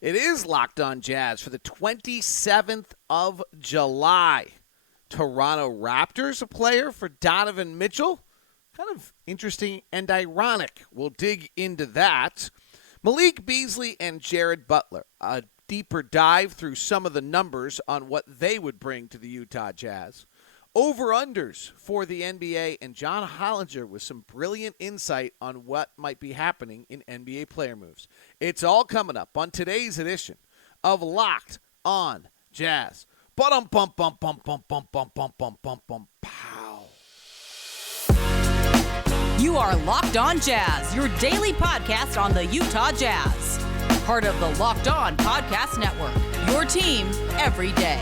It is Locked On Jazz for the 27th of July. Toronto Raptors, a player for Donovan Mitchell. Kind of interesting and ironic. We'll dig into that. Malik Beasley and Jared Butler. A deeper dive through some of the numbers on what they would bring to the Utah Jazz. Over-unders for the NBA, and John Hollinger with some brilliant insight on what might be happening in NBA player moves. It's all coming up on today's edition of Locked On Jazz. Pow. You are Locked On Jazz, your daily podcast on the Utah Jazz. Part of the Locked On Podcast Network, your team every day.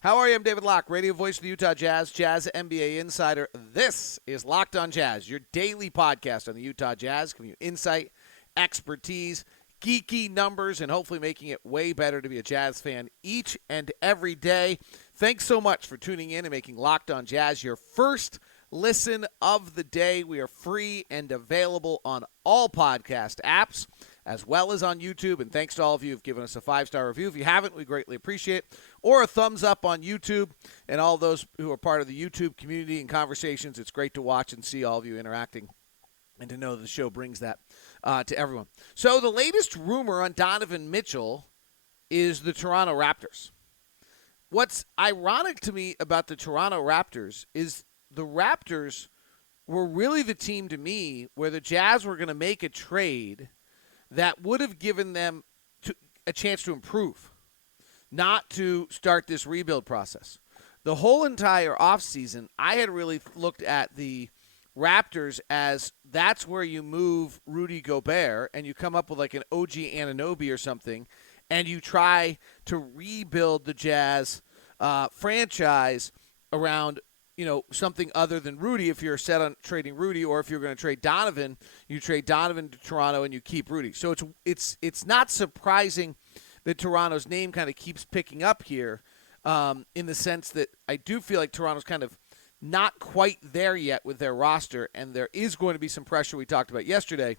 How are you? I'm David Locke, radio voice of the Utah Jazz, Jazz NBA insider. This is Locked On Jazz, your daily podcast on the Utah Jazz, giving you insight, expertise, geeky numbers, and hopefully making it way better to be a Jazz fan each and every day. Thanks so much for tuning in and making Locked On Jazz your first listen of the day. We are free and available on all podcast apps, as well as on YouTube. And thanks to all of you who have given us a 5-star review. If you haven't, we greatly appreciate it. Or a thumbs up on YouTube. And all those who are part of the YouTube community and conversations, it's great to watch and see all of you interacting and to know the show brings that to everyone. So the latest rumor on Donovan Mitchell is the Toronto Raptors. What's ironic to me about the Toronto Raptors is the Raptors were really the team to me where the Jazz were going to make a trade that would have given them a chance to improve, not to start this rebuild process. The whole entire offseason, I had really looked at the Raptors as that's where you move Rudy Gobert and you come up with like an OG Anunoby or something, and you try to rebuild the Jazz franchise around something other than Rudy. If you're set on trading Rudy, or if you're going to trade Donovan, you trade Donovan to Toronto and you keep Rudy. So it's not surprising that Toronto's name kind of keeps picking up here, in the sense that I do feel like Toronto's kind of not quite there yet with their roster, and there is going to be some pressure we talked about yesterday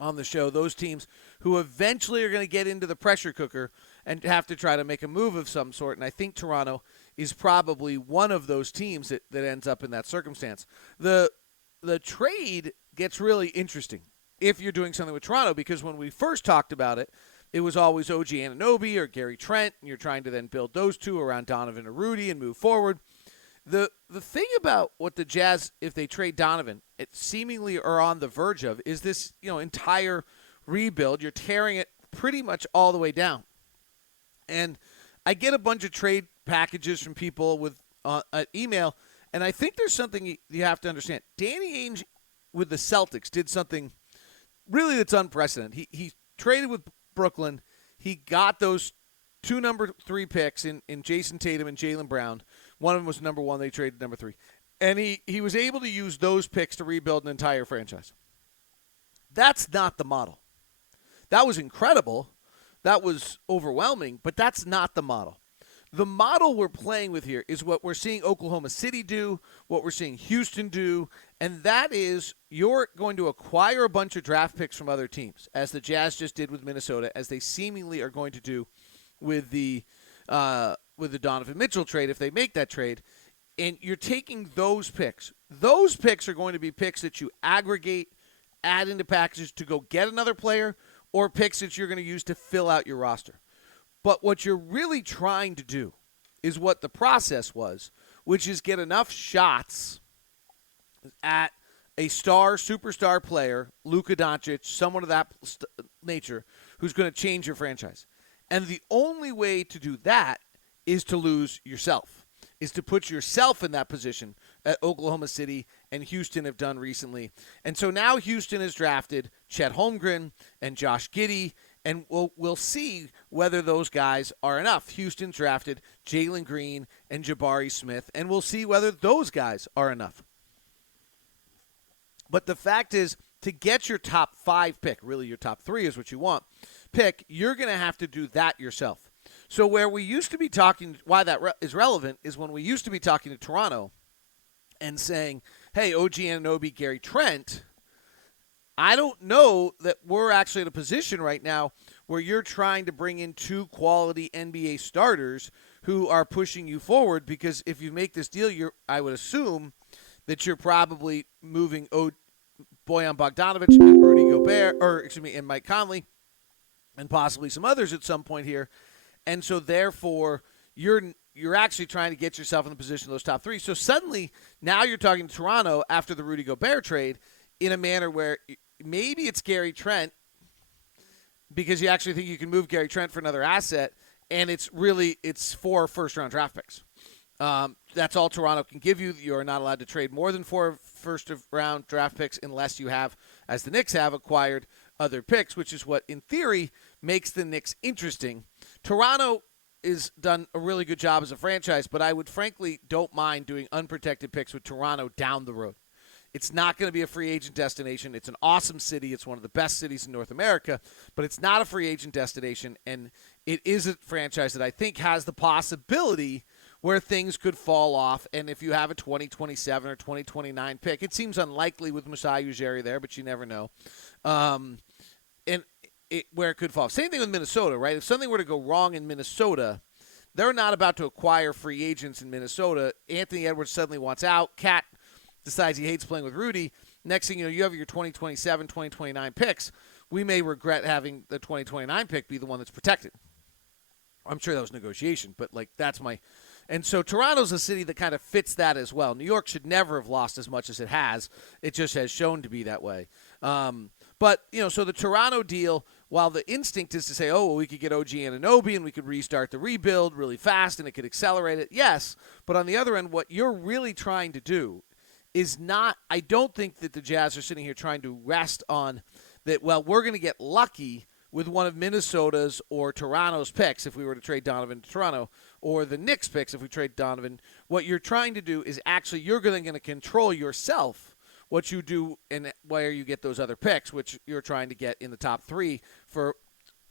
on the show. Those teams who eventually are going to get into the pressure cooker and have to try to make a move of some sort, and I think Toronto is probably one of those teams that ends up in that circumstance. The trade gets really interesting if you're doing something with Toronto, because when we first talked about it, it was always OG Anunoby or Gary Trent, and you're trying to then build those two around Donovan or Rudy and move forward. The thing about what the Jazz, if they trade Donovan, it seemingly are on the verge of, is this entire rebuild. You're tearing it pretty much all the way down. And I get a bunch of trade packages from people with email, and I think there's something you have to understand. Danny Ainge with the Celtics did something really that's unprecedented. He traded with Brooklyn. He got those 2 number 3 picks in Jason Tatum and Jaylen Brown. One of them was number 1. They traded number 3. And he was able to use those picks to rebuild an entire franchise. That's not the model. That was incredible. That was overwhelming, but that's not the model. The model we're playing with here is what we're seeing Oklahoma City do, what we're seeing Houston do, and that is you're going to acquire a bunch of draft picks from other teams, as the Jazz just did with Minnesota, as they seemingly are going to do with the Donovan Mitchell trade if they make that trade, and you're taking those picks. Those picks are going to be picks that you aggregate, add into packages to go get another player, or picks that you're going to use to fill out your roster. But what you're really trying to do is what the process was, which is get enough shots at a superstar player, Luka Doncic, someone of that nature, who's going to change your franchise. And the only way to do that is to lose yourself, is to put yourself in that position that Oklahoma City and Houston have done recently. And so now Houston has drafted Chet Holmgren and Josh Giddey, and we'll see whether those guys are enough. Houston's drafted Jalen Green and Jabari Smith, and we'll see whether those guys are enough. But the fact is, to get your top 5 pick, really your top 3 is what you want, pick, you're going to have to do that yourself. So where we used to be talking, why that is relevant, is when we used to be talking to Toronto and saying, hey, OG Anunoby, Gary Trent, I don't know that we're actually in a position right now where you're trying to bring in 2 quality NBA starters who are pushing you forward. Because if you make this deal, I would assume that you're probably moving Bojan Bogdanovic and Rudy Gobert, and Mike Conley, and possibly some others at some point here. And so therefore, you're actually trying to get yourself in the position of those top 3. So suddenly, now you're talking to Toronto after the Rudy Gobert trade in a manner where maybe it's Gary Trent, because you actually think you can move Gary Trent for another asset, and it's 4 first-round draft picks. That's all Toronto can give you. You are not allowed to trade more than 4 first-round draft picks unless you have, as the Knicks have, acquired other picks, which is what, in theory, makes the Knicks interesting. Toronto is done a really good job as a franchise, but I would frankly don't mind doing unprotected picks with Toronto down the road. It's not going to be a free agent destination. It's an awesome city. It's one of the best cities in North America, but it's not a free agent destination, and it is a franchise that I think has the possibility where things could fall off. And if you have a 2027 or 2029 pick, it seems unlikely with Masai Ujiri there, but you never know. Where it could fall. Same thing with Minnesota, right? If something were to go wrong in Minnesota, they're not about to acquire free agents in Minnesota. Anthony Edwards suddenly wants out. Cat decides he hates playing with Rudy. Next thing you know, you have your 2027, 2029 picks. We may regret having the 2029 pick be the one that's protected. I'm sure that was negotiation, but that's my... And so Toronto's a city that kind of fits that as well. New York should never have lost as much as it has. It just has shown to be that way. But, so the Toronto deal, while the instinct is to say, oh, well, we could get OG Anunoby and we could restart the rebuild really fast and it could accelerate it. Yes, but on the other end, what you're really trying to do is not – I don't think that the Jazz are sitting here trying to rest on that, well, we're going to get lucky with one of Minnesota's or Toronto's picks if we were to trade Donovan to Toronto, or the Knicks picks if we trade Donovan. What you're trying to do is actually you're going to control yourself what you do and where you get those other picks, which you're trying to get in the top 3 for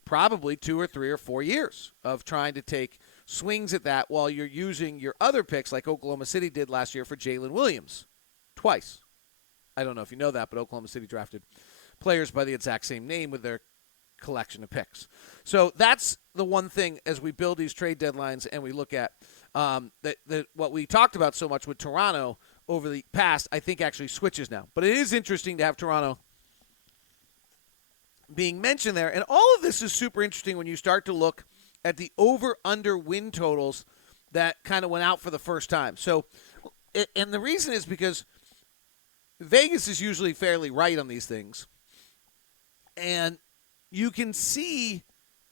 probably 2 or 3 or 4 years of trying to take swings at that while you're using your other picks like Oklahoma City did last year for Jalen Williams twice. I don't know if you know that, but Oklahoma City drafted players by the exact same name with their collection of picks. So that's the one thing as we build these trade deadlines and we look at that what we talked about so much with Toronto over the past, I think actually switches now. But it is interesting to have Toronto being mentioned there. And all of this is super interesting when you start to look at the over-under win totals that kind of went out for the first time. So, and the reason is because Vegas is usually fairly right on these things. And you can see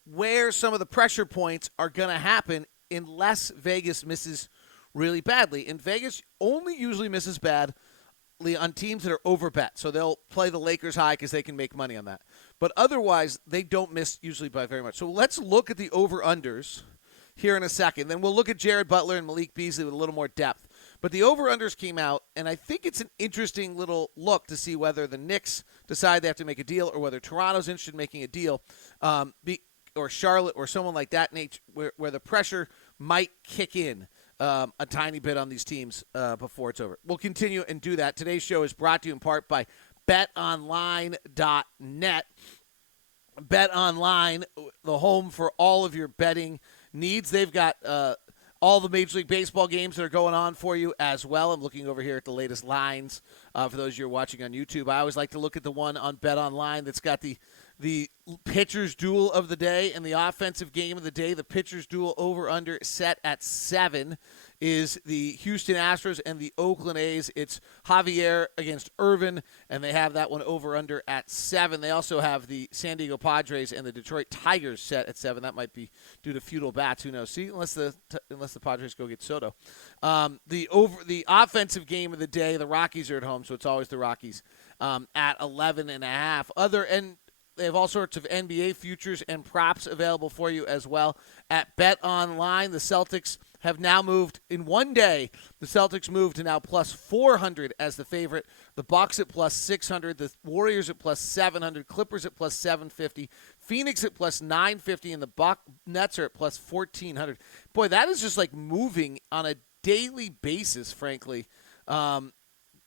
where some of the pressure points are going to happen unless Vegas misses really badly. And Vegas only usually misses badly on teams that are overbet. So they'll play the Lakers high because they can make money on that. But otherwise, they don't miss usually by very much. So let's look at the over-unders here in a second. Then we'll look at Jared Butler and Malik Beasley with a little more depth. But the over-unders came out, and I think it's an interesting little look to see whether the Knicks decide they have to make a deal or whether Toronto's interested in making a deal, or Charlotte or someone like that nature, where the pressure might kick in a tiny bit on these teams before it's over. We'll continue and do that. Today's show is brought to you in part by betonline.net. BetOnline, the home for all of your betting needs. They've got all the Major League Baseball games that are going on for you as well. I'm looking over here at the latest lines for those of you who are watching on YouTube. I always like to look at the one on BetOnline that's got the pitcher's duel of the day and the offensive game of the day. The pitcher's duel over-under set at 7 is the Houston Astros and the Oakland A's. It's Javier against Irvin, and they have that one over-under at 7. They also have the San Diego Padres and the Detroit Tigers set at 7. That might be due to feudal bats. Who knows? See, unless the Padres go get Soto. The offensive game of the day, the Rockies are at home, so it's always the Rockies at 11.5. They have all sorts of NBA futures and props available for you as well at BetOnline. The Celtics have now moved in one day. The Celtics moved to now plus 400 as the favorite. The Bucks at plus 600. The Warriors at plus 700. Clippers at plus 750. Phoenix at plus 950. And the Nets are at plus 1,400. Boy, that is just like moving on a daily basis, frankly.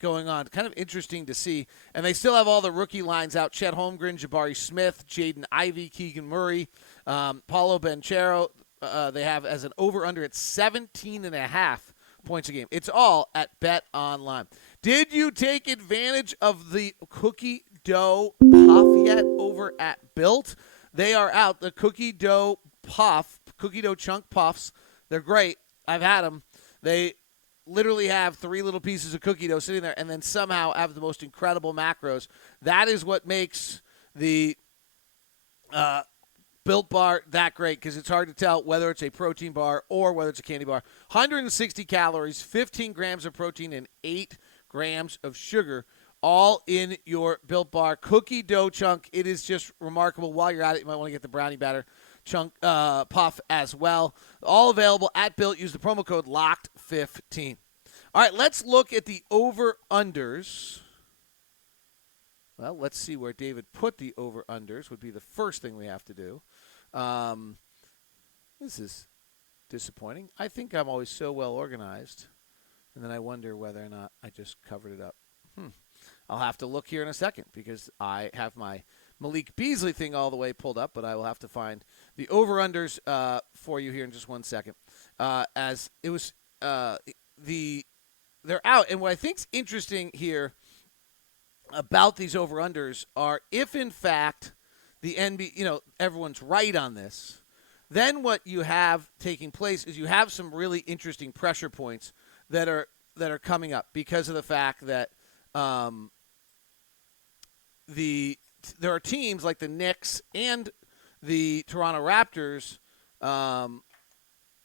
going on. Kind of interesting to see. And they still have all the rookie lines out. Chet Holmgren, Jabari Smith, Jaden Ivey, Keegan Murray, Paulo Banchero. They have as an over-under at 17.5 points a game. It's all at Bet Online. Did you take advantage of the cookie dough puff yet over at Built? They are out. The cookie dough chunk puffs. They're great. I've had them. They literally have 3 little pieces of cookie dough sitting there and then somehow have the most incredible macros. That is what makes the Built Bar that great, because it's hard to tell whether it's a protein bar or whether it's a candy bar. 160 calories, 15 grams of protein, and 8 grams of sugar, all in your Built Bar cookie dough chunk. It is just remarkable. While you're at it, you might want to get the brownie batter chunk puff as well. All available at Built. Use the promo code LOCKED15. All right, let's look at the over-unders. Well, let's see where David put the over-unders would be the first thing we have to do. This is disappointing. I think I'm always so well organized, and then I wonder whether or not I just covered it up. I'll have to look here in a second because I have my Malik Beasley thing all the way pulled up, but I will have to find the over-unders for you here in just one second. As it was, they're out, and what I think's interesting here about these over-unders are if, in fact, the NBA, everyone's right on this, then what you have taking place is you have some really interesting pressure points that are coming up because of the fact that there are teams like the Knicks and the Toronto Raptors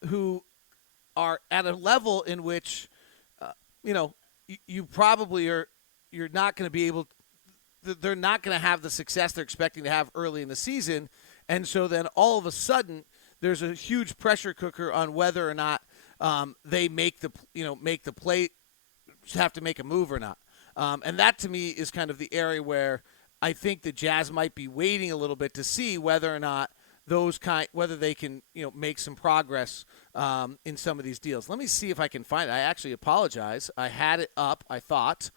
who are at a level in which, you probably are. You're not going to be able – they're not going to have the success they're expecting to have early in the season. And so then all of a sudden there's a huge pressure cooker on whether or not they make the play, have to make a move or not. And that to me is kind of the area where I think the Jazz might be waiting a little bit to see whether or not whether they can make some progress in some of these deals. Let me see if I can find it. I actually apologize. I had it up, I thought,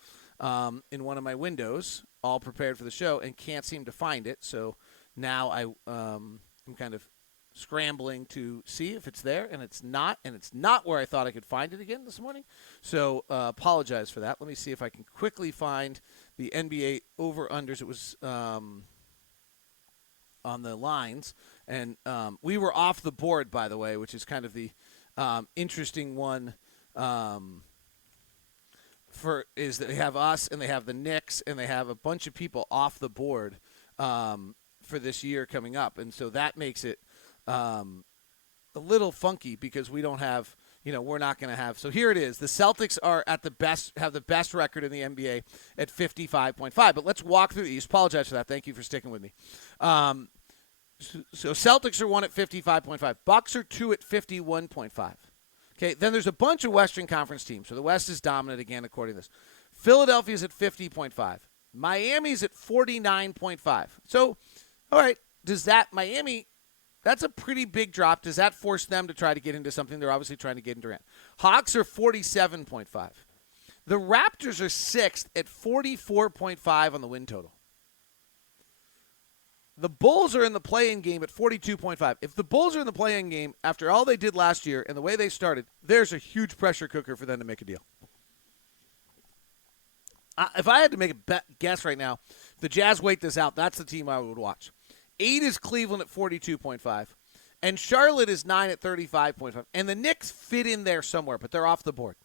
in one of my windows, all prepared for the show, and can't seem to find it. So now I'm kind of scrambling to see if it's there, and it's not where I thought I could find it again this morning. So apologize for that. Let me see if I can quickly find the NBA over-unders. It was on the lines, and we were off the board, by the way, which is kind of the interesting one. Is that they have us and they have the Knicks and they have a bunch of people off the board for this year coming up, and so that makes it a little funky because we don't have, we're not going to have. So here it is. The Celtics are have the best record in the NBA at 55.5. But let's walk through these. Apologize for that. Thank you for sticking with me. So Celtics are 1 at 55.5. Bucks are 2 at 51.5. Okay, then there's a bunch of Western Conference teams. So the West is dominant again, according to this. Philadelphia's at 50.5. Miami's at 49.5. So, all right, Miami, that's a pretty big drop. Does that force them to try to get into something? They're obviously trying to get in Durant. Hawks are 47.5. The Raptors are 6th at 44.5 on the win total. The Bulls are in the play-in game at 42.5. If the Bulls are in the play-in game after all they did last year and the way they started, there's a huge pressure cooker for them to make a deal. If I had to make a guess right now, if the Jazz wait this out, that's the team I would watch. 8 is Cleveland at 42.5. And Charlotte is 9 at 35.5. And the Knicks fit in there somewhere, but they're off the board.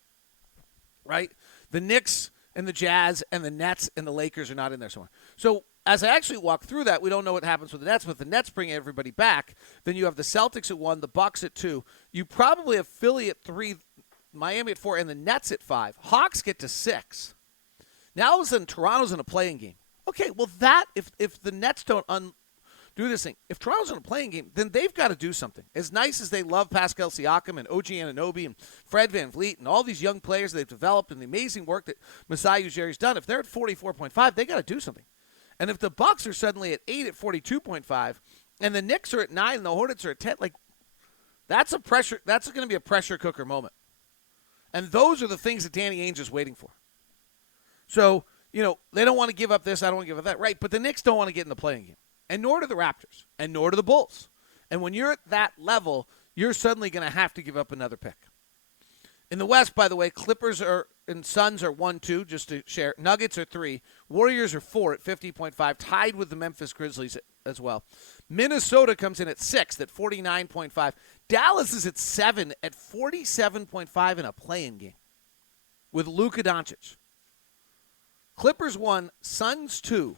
Right? The Knicks and the Jazz and the Nets and the Lakers are not in there somewhere. So as I actually walk through that, we don't know what happens with the Nets. But if the Nets bring everybody back, then you have the Celtics at 1, the Bucks at 2. You probably have Philly at 3, Miami at 4, and the Nets at 5. Hawks get to 6. Now all of a sudden, Toronto's in a playing game. Okay, well if the Nets don't do this thing, if Toronto's in a playing game, then they've got to do something. As nice as they love Pascal Siakam and OG Anunoby and Fred VanVleet and all these young players they've developed and the amazing work that Masai Ujiri's done, if they're at 44.5, they got to do something. And if the Bucks are suddenly at 8 at 42.5, and the Knicks are at 9 and the Hornets are at 10, that's going to be a pressure cooker moment. And those are the things that Danny Ainge is waiting for. So, they don't want to give up this. I don't want to give up that. Right. But the Knicks don't want to get in the playing game. And nor do the Raptors. And nor do the Bulls. And when you're at that level, you're suddenly going to have to give up another pick. In the West, by the way, Clippers and Suns are 1-2, just to share. Nuggets are 3. Warriors are 4 at 50.5, tied with the Memphis Grizzlies as well. Minnesota comes in at 6 at 49.5. Dallas is at 7 at 47.5 in a play-in game with Luka Doncic. Clippers 1, Suns 2,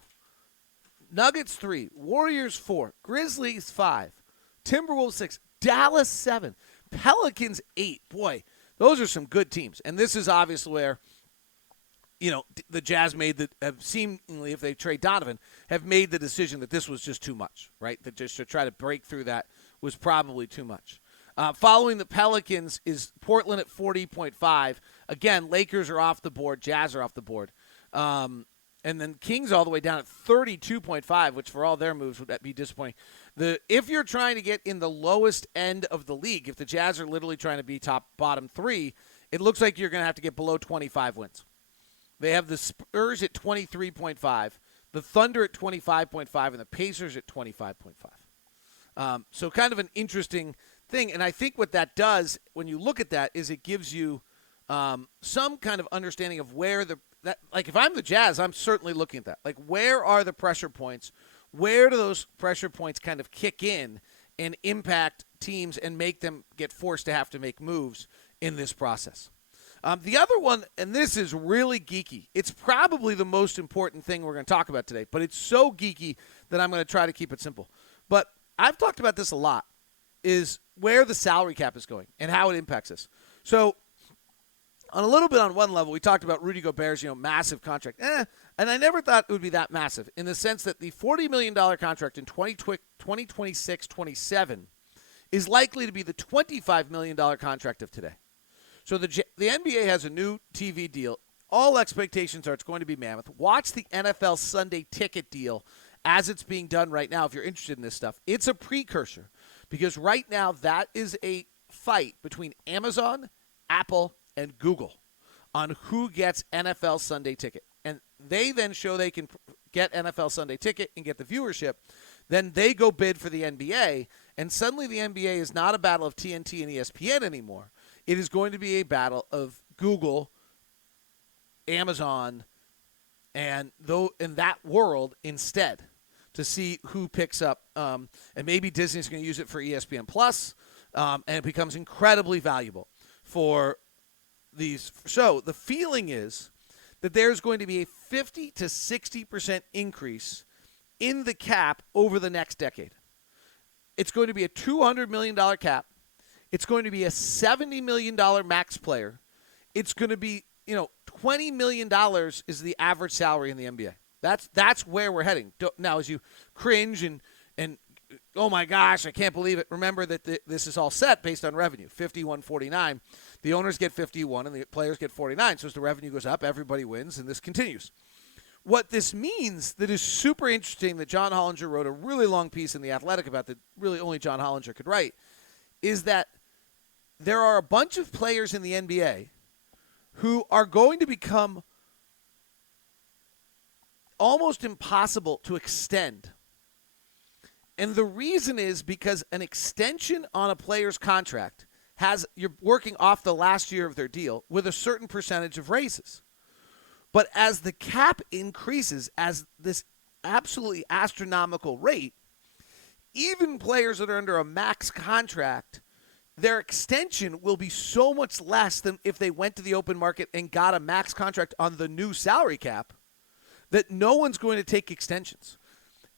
Nuggets 3, Warriors 4, Grizzlies 5, Timberwolves 6, Dallas 7, Pelicans 8. Boy, those are some good teams. And this is obviously where, the Jazz have seemingly, if they trade Donovan, have made the decision that this was just too much, right? That just to try to break through that was probably too much. Following the Pelicans is Portland at 40.5. Again, Lakers are off the board. Jazz are off the board. And then Kings all the way down at 32.5, which for all their moves would be disappointing. If you're trying to get in the lowest end of the league, if the Jazz are literally trying to be bottom 3, it looks like you're going to have to get below 25 wins. They have the Spurs at 23.5, the Thunder at 25.5, and the Pacers at 25.5. So kind of an interesting thing. And I think what that does when you look at that is it gives you some kind of understanding of where if I'm the Jazz, I'm certainly looking at that. Like, where are the pressure points? Where do those pressure points kind of kick in and impact teams and make them get forced to have to make moves in this process? The other one, and this is really geeky. It's probably the most important thing we're going to talk about today, but it's so geeky that I'm going to try to keep it simple. But I've talked about this a lot, is where the salary cap is going and how it impacts us. So on one level, we talked about Rudy Gobert's, massive contract. And I never thought it would be that massive in the sense that the $40 million contract in 2026-27 is likely to be the $25 million contract of today. So the NBA has a new TV deal. All expectations are it's going to be mammoth. Watch the NFL Sunday ticket deal as it's being done right now if you're interested in this stuff. It's a precursor because right now that is a fight between Amazon, Apple, and Google on who gets NFL Sunday ticket. And they then show they can get NFL Sunday ticket and get the viewership. Then they go bid for the NBA, and suddenly the NBA is not a battle of TNT and ESPN anymore. It is going to be a battle of Google, Amazon, and in that world instead to see who picks up. And maybe Disney's going to use it for ESPN Plus, and it becomes incredibly valuable for these. So the feeling is that there's going to be a 50 to 60% increase in the cap over the next decade. It's going to be a $200 million cap. It's going to be a $70 million max player. It's going to be, $20 million is the average salary in the NBA. That's where we're heading. Now, as you cringe and oh my gosh, I can't believe it. Remember that this is all set based on revenue. 51-49. The owners get 51 and the players get 49. So as the revenue goes up, everybody wins, and this continues. What this means that is super interesting that John Hollinger wrote a really long piece in The Athletic about that really only John Hollinger could write is that there are a bunch of players in the NBA who are going to become almost impossible to extend. And the reason is because an extension on a player's contract you're working off the last year of their deal with a certain percentage of raises. But as the cap increases as this absolutely astronomical rate, even players that are under a max contract, their extension will be so much less than if they went to the open market and got a max contract on the new salary cap that no one's going to take extensions.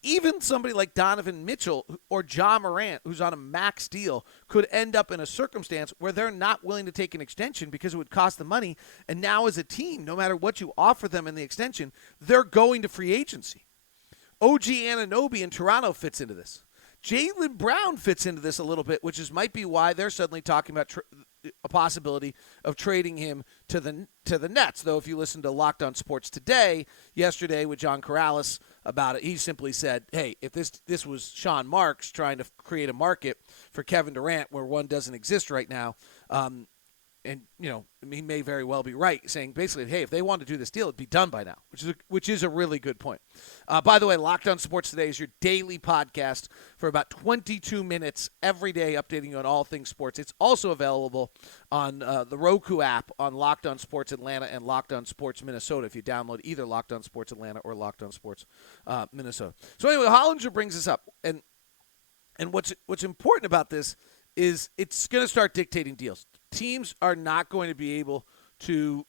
Even somebody like Donovan Mitchell or Ja Morant, who's on a max deal, could end up in a circumstance where they're not willing to take an extension because it would cost them money. And now as a team, no matter what you offer them in the extension, they're going to free agency. OG Anunoby in Toronto fits into this. Jaylen Brown fits into this a little bit, which might be why they're suddenly talking about a possibility of trading him to the Nets. Though if you listen to Locked On Sports Today, yesterday with John Corrales about it, he simply said, hey, if this was Sean Marks trying to create a market for Kevin Durant where one doesn't exist right now, and he may very well be right, saying basically, hey, if they want to do this deal, it'd be done by now, which is a really good point. By the way, Locked On Sports Today is your daily podcast for about 22 minutes every day, updating you on all things sports. It's also available on the Roku app on Locked On Sports Atlanta and Locked On Sports Minnesota if you download either Locked On Sports Atlanta or Locked On Sports Minnesota. So anyway, Hollinger brings this up, and what's important about this is it's going to start dictating deals. Teams are not going to be able to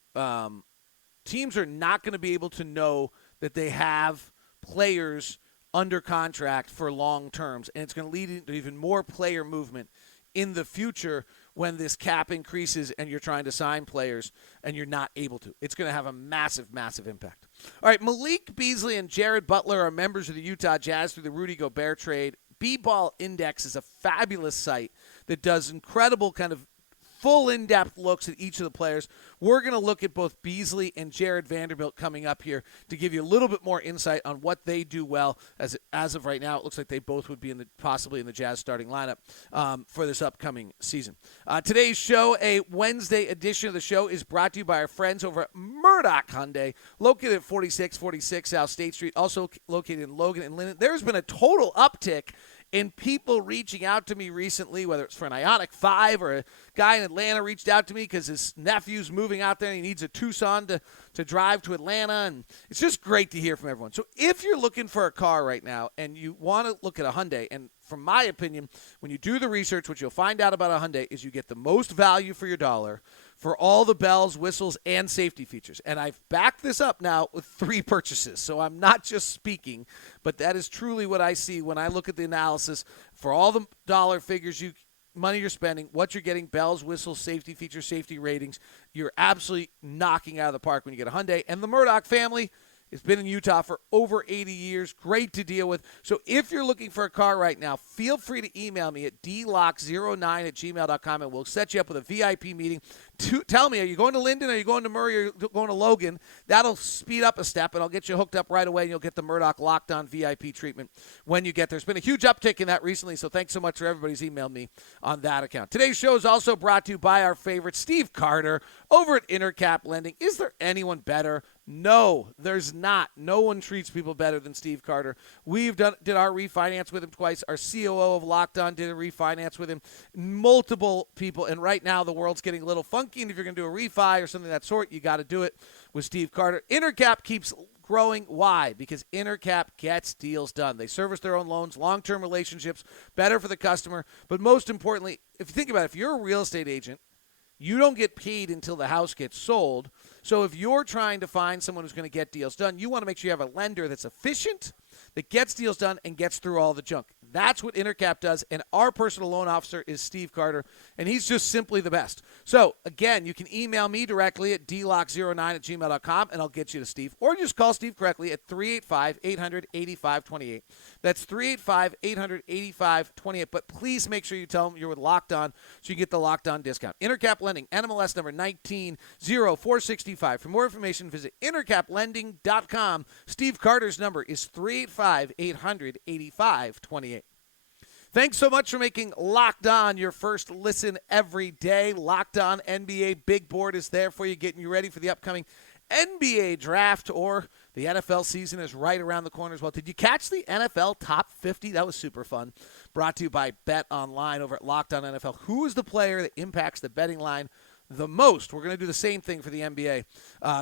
know that they have players under contract for long terms, and it's going to lead to even more player movement in the future when this cap increases and you're trying to sign players and you're not able to. It's going to have a massive, massive impact. All right, Malik Beasley and Jared Butler are members of the Utah Jazz through the Rudy Gobert trade. B-Ball Index is a fabulous site that does incredible kind of full in-depth looks at each of the players. We're going to look at both Beasley and Jared Vanderbilt coming up here to give you a little bit more insight on what they do well. As of right now, it looks like they both would be possibly in the Jazz starting lineup for this upcoming season. Today's show, a Wednesday edition of the show, is brought to you by our friends over at Murdoch Hyundai, located at 4646 South State Street, also located in Logan and Linden. There's been a total uptick in people reaching out to me recently, whether it's for an Ioniq 5 or a guy in Atlanta reached out to me because his nephew's moving out there and he needs a Tucson to drive to Atlanta. And it's just great to hear from everyone. So if you're looking for a car right now and you want to look at a Hyundai, and from my opinion, when you do the research, what you'll find out about a Hyundai is you get the most value for your dollar for all the bells, whistles, and safety features. And I've backed this up now with 3 purchases. So I'm not just speaking, but that is truly what I see when I look at the analysis for all the dollar figures, money you're spending, what you're getting, bells, whistles, safety features, safety ratings. You're absolutely knocking out of the park when you get a Hyundai. And the Murdoch family has been in Utah for over 80 years. Great to deal with. So if you're looking for a car right now, feel free to email me at dlock09@gmail.com, and we'll set you up with a VIP meeting. Tell me, are you going to Linden, are you going to Murray, or are you going to Logan? That'll speed up a step, and I'll get you hooked up right away, and you'll get the Murdoch Locked On VIP treatment when you get there. There's been a huge uptick in that recently, so thanks so much for everybody who's emailed me on that account. Today's show is also brought to you by our favorite Steve Carter over at Intercap Lending. Is there anyone better? No, there's not. No one treats people better than Steve Carter. Did our refinance with him twice. Our COO of Locked On did a refinance with him. Multiple people, and right now the world's getting a little funky, and if you're going to do a refi or something of that sort, you got to do it with Steve Carter. Intercap keeps growing. Why? Because Intercap gets deals done. They service their own loans, long-term relationships, better for the customer. But most importantly, if you think about it, if you're a real estate agent, you don't get paid until the house gets sold. So if you're trying to find someone who's going to get deals done, you want to make sure you have a lender that's efficient, that gets deals done, and gets through all the junk. That's what Intercap does, and our personal loan officer is Steve Carter, and he's just simply the best. So, again, you can email me directly at dlock09@gmail.com, and I'll get you to Steve. Or just call Steve correctly at 385-800-8528. That's 385-800-8528. But please make sure you tell them you're with Locked On so you get the Locked On discount. Intercap Lending, NMLS number 190465. For more information, visit intercaplending.com. Steve Carter's number is 385-800-8528. Thanks so much for making Locked On your first listen every day. Locked On NBA Big Board is there for you, getting you ready for the upcoming NBA draft, or the NFL season is right around the corner as well. Did you catch the NFL Top 50? That was super fun. Brought to you by Bet Online over at Locked On NFL. Who is the player that impacts the betting line the most? We're going to do the same thing for the NBA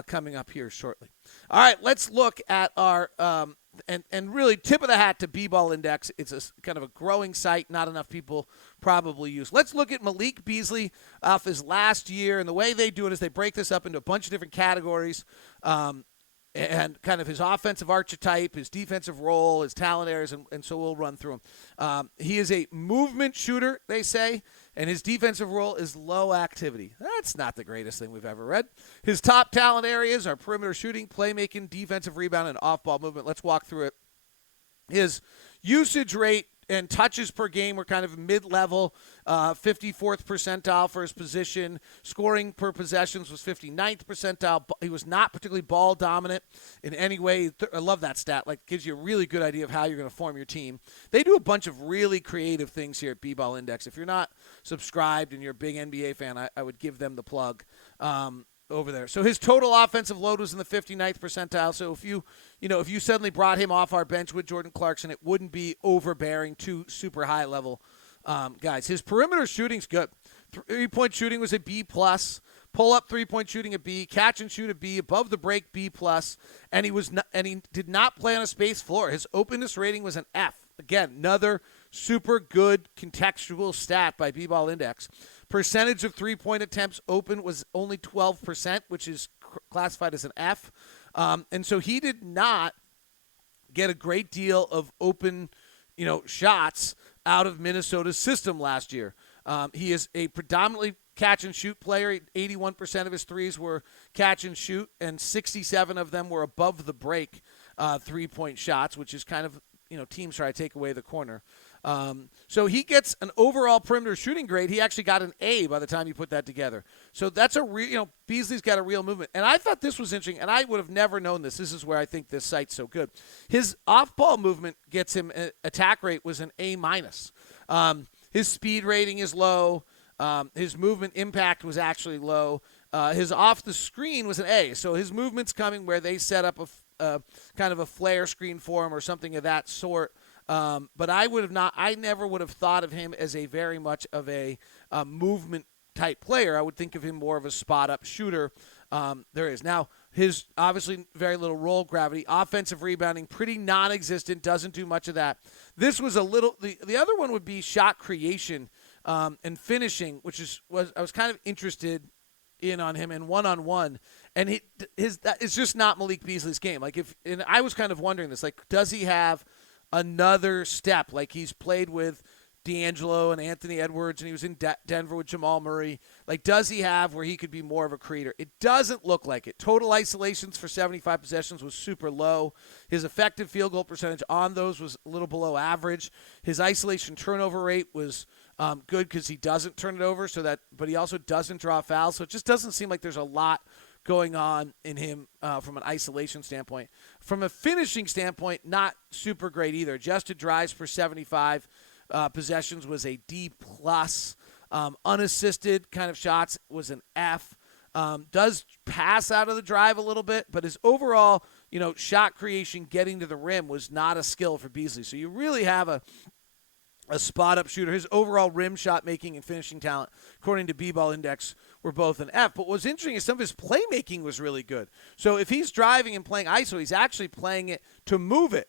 coming up here shortly. All right, let's look at our and really tip of the hat to B-Ball Index. It's a kind of a growing site. Not enough people probably use. Let's look at Malik Beasley off his last year, and the way they do it is they break this up into a bunch of different categories. And kind of his offensive archetype, his defensive role, his talent areas, and so we'll run through him. He is a movement shooter, they say, and his defensive role is low activity. That's not the greatest thing we've ever read. His top talent areas are perimeter shooting, playmaking, defensive rebound, and off-ball movement. Let's walk through it. His usage rate and touches per game were kind of mid-level, 54th percentile for his position. Scoring per possessions was 59th percentile. He was not particularly ball dominant in any way. I love that stat. Like, gives you a really good idea of how you're going to form your team. They do a bunch of really creative things here at B-Ball Index. If you're not subscribed and you're a big NBA fan, I would give them the plug. Over there. So his total offensive load was in the 59th percentile. So if you suddenly brought him off our bench with Jordan Clarkson, it wouldn't be overbearing two super high level guys. His perimeter shooting's good. 3-point shooting was a B+. Pull up 3-point shooting a B, catch and shoot a B, above the break B+, and he did not play on a space floor. His openness rating was an F. Again, another super good contextual stat by B-Ball Index. Percentage of 3-point attempts open was only 12%, which is classified as an F. And so he did not get a great deal of open, shots out of Minnesota's system last year. He is a predominantly catch and shoot player. 81% of his threes were catch and shoot, and 67 of them were above the break 3-point shots, which is kind of, teams try to take away the corner. So he gets an overall perimeter shooting grade. He actually got an A by the time you put that together. So that's a real, Beasley's got a real movement. And I thought this was interesting, and I would have never known this. This is where I think this site's so good. His off-ball movement gets him, attack rate was an A-. His speed rating is low. His movement impact was actually low. His off the screen was an A. So his movement's coming where they set up a kind of a flare screen for him or something of that sort. But I never would have thought of him as a very much of a movement type player. I would think of him more of a spot up shooter. There is. Now, his obviously very little roll gravity, offensive rebounding, pretty non-existent, doesn't do much of that. This was a little, the other one would be shot creation and finishing, which I was kind of interested in on him in one-on-one. And it's just not Malik Beasley's game. And I was kind of wondering this, does he have another step? Like, he's played with D'Angelo and Anthony Edwards, and he was in Denver with Jamal Murray. Does he have where he could be more of a creator? It doesn't look like it. Total isolations for 75 possessions was super low. His effective field goal percentage on those was a little below average. His isolation turnover rate was good because he doesn't turn it over, but he also doesn't draw fouls. So it just doesn't seem like there's a lot going on in him from an isolation standpoint. From a finishing standpoint, not super great either. Adjusted drives per 75 possessions was a D+. Unassisted kind of shots was an F. Does pass out of the drive a little bit, but his overall, shot creation, getting to the rim was not a skill for Beasley. So you really have a spot-up shooter. His overall rim shot making and finishing talent, according to B-Ball Index, were both an F. But what's interesting is some of his playmaking was really good. So if he's driving and playing ISO, he's actually playing it to move it.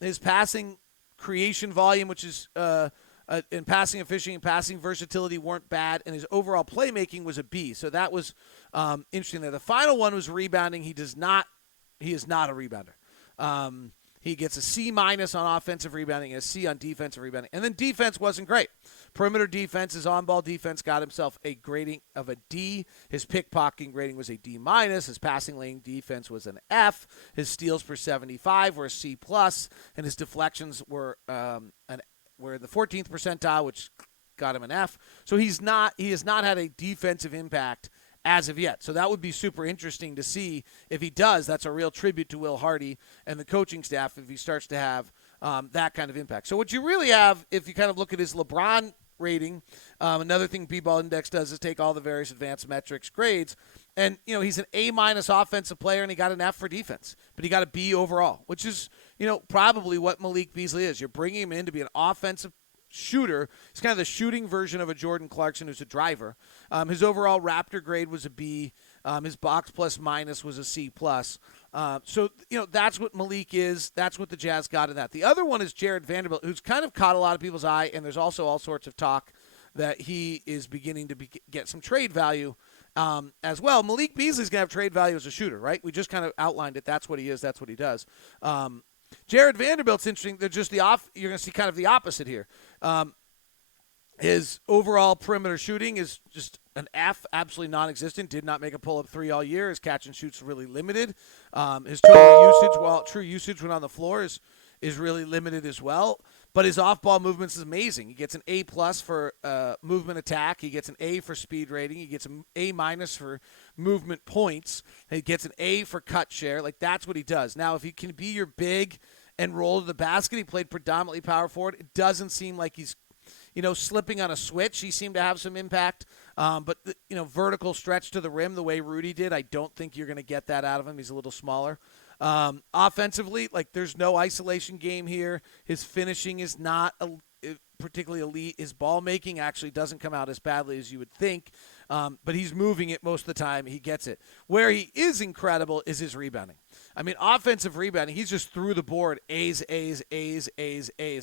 His passing creation volume, which is in passing efficiency and passing versatility, weren't bad, and his overall playmaking was a B. So that was interesting there. The final one was rebounding. He is not a rebounder. He gets a C- on offensive rebounding and a C on defensive rebounding. And then defense wasn't great. Perimeter defense, his on-ball defense got himself a grading of a D. His pickpocketing grading was a D-. His passing lane defense was an F. His steals per 75 were a C+. And his deflections were in the 14th percentile, which got him an F. So he has not had a defensive impact as of yet. So that would be super interesting to see if he does. That's a real tribute to Will Hardy and the coaching staff if he starts to have that kind of impact. So what you really have, if you kind of look at his LeBron rating, another thing B-Ball Index does is take all the various advanced metrics grades. And, he's an A- offensive player, and he got an F for defense. But he got a B overall, which is, probably what Malik Beasley is. You're bringing him in to be an offensive shooter. He's kind of the shooting version of a Jordan Clarkson who's a driver. His overall Raptor grade was a B. His box plus minus was a C+. So, that's what Malik is. That's what the Jazz got in that. The other one is Jared Vanderbilt, who's kind of caught a lot of people's eye, and there's also all sorts of talk that he is beginning to get some trade value as well. Malik Beasley's going to have trade value as a shooter, right? We just kind of outlined it. That's what he is. That's what he does. Jared Vanderbilt's interesting. They're just you're going to see kind of the opposite here. His overall perimeter shooting is just an F, absolutely non-existent. Did not make a pull-up three all year. His catch and shoot's really limited. His total usage, while true usage when on the floor, is really limited as well. But his off-ball movements is amazing. He gets an A+ for movement attack. He gets an A for speed rating. He gets an A- for movement points. He gets an A for cut share. Like, that's what he does. Now, if he can be your big and roll to the basket, he played predominantly power forward. It doesn't seem like he's, slipping on a switch. He seemed to have some impact. But, vertical stretch to the rim the way Rudy did, I don't think you're going to get that out of him. He's a little smaller. Offensively, there's no isolation game here. His finishing is not particularly elite. His ball making actually doesn't come out as badly as you would think, but he's moving it most of the time. He gets it. Where he is incredible is his rebounding. I mean, offensive rebounding, he's just through the board. A's.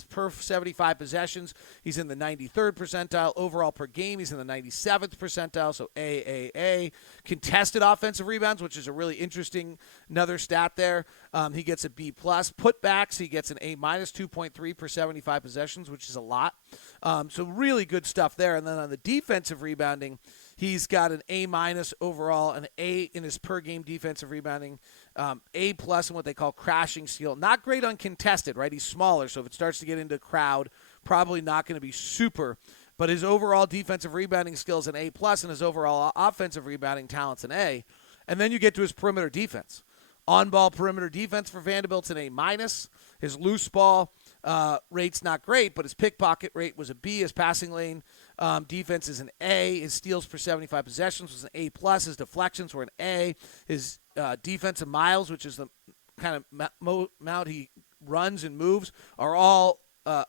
Per 75 possessions, he's in the 93rd percentile. Overall per game, he's in the 97th percentile, so A. Contested offensive rebounds, which is a really interesting another stat there. He gets a B+. Putbacks, he gets an A-, 2.3 per 75 possessions, which is a lot. So really good stuff there. And then on the defensive rebounding, he's got an A- overall, an A in his per-game defensive rebounding, A+ in what they call crashing steal. Not great on contested, right? He's smaller, so if it starts to get into crowd, probably not going to be super. But his overall defensive rebounding skills an A+, and his overall offensive rebounding talent's an A. And then you get to his perimeter defense. On-ball perimeter defense for Vanderbilt's an A-. His loose ball rate's not great, but his pickpocket rate was a B. His passing lane defense is an A. His steals per 75 possessions was an A+. His deflections were an A. His defensive miles, which is the kind of amount he runs and moves, are all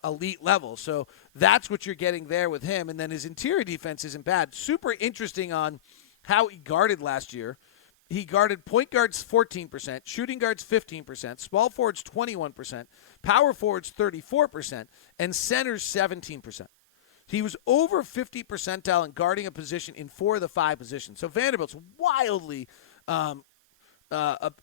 elite level. So that's what you're getting there with him. And then his interior defense isn't bad. Super interesting on how he guarded last year. He guarded point guards 14%, shooting guards 15%, small forwards 21%, power forwards 34%, and centers 17%. He was over 50 percentile in guarding a position in 4 of the 5 positions. So Vanderbilt's wildly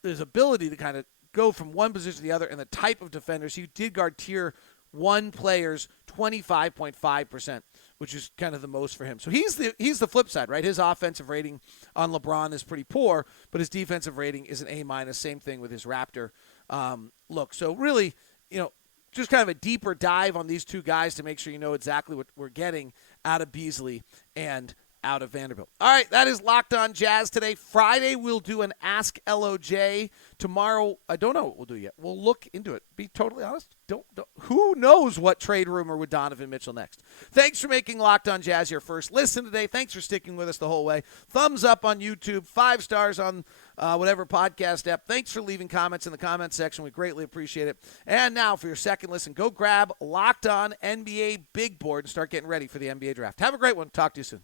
his ability to kind of go from one position to the other and the type of defenders. He did guard tier 1 players 25.5%, which is kind of the most for him. So he's the flip side, right? His offensive rating on LeBron is pretty poor, but his defensive rating is an A-. Same thing with his Raptor look. So really, just kind of a deeper dive on these two guys to make sure you know exactly what we're getting out of Beasley and out of Vanderbilt. All right, that is Locked On Jazz today. Friday, we'll do an Ask LOJ. Tomorrow, I don't know what we'll do yet. We'll look into it. Be totally honest. Don't. Who knows what trade rumor with Donovan Mitchell next? Thanks for making Locked On Jazz your first listen today. Thanks for sticking with us the whole way. Thumbs up on YouTube. 5 stars on whatever podcast app. Thanks for leaving comments in the comments section. We greatly appreciate it. And now for your second listen, go grab Locked On NBA Big Board and start getting ready for the NBA Draft. Have a great one. Talk to you soon.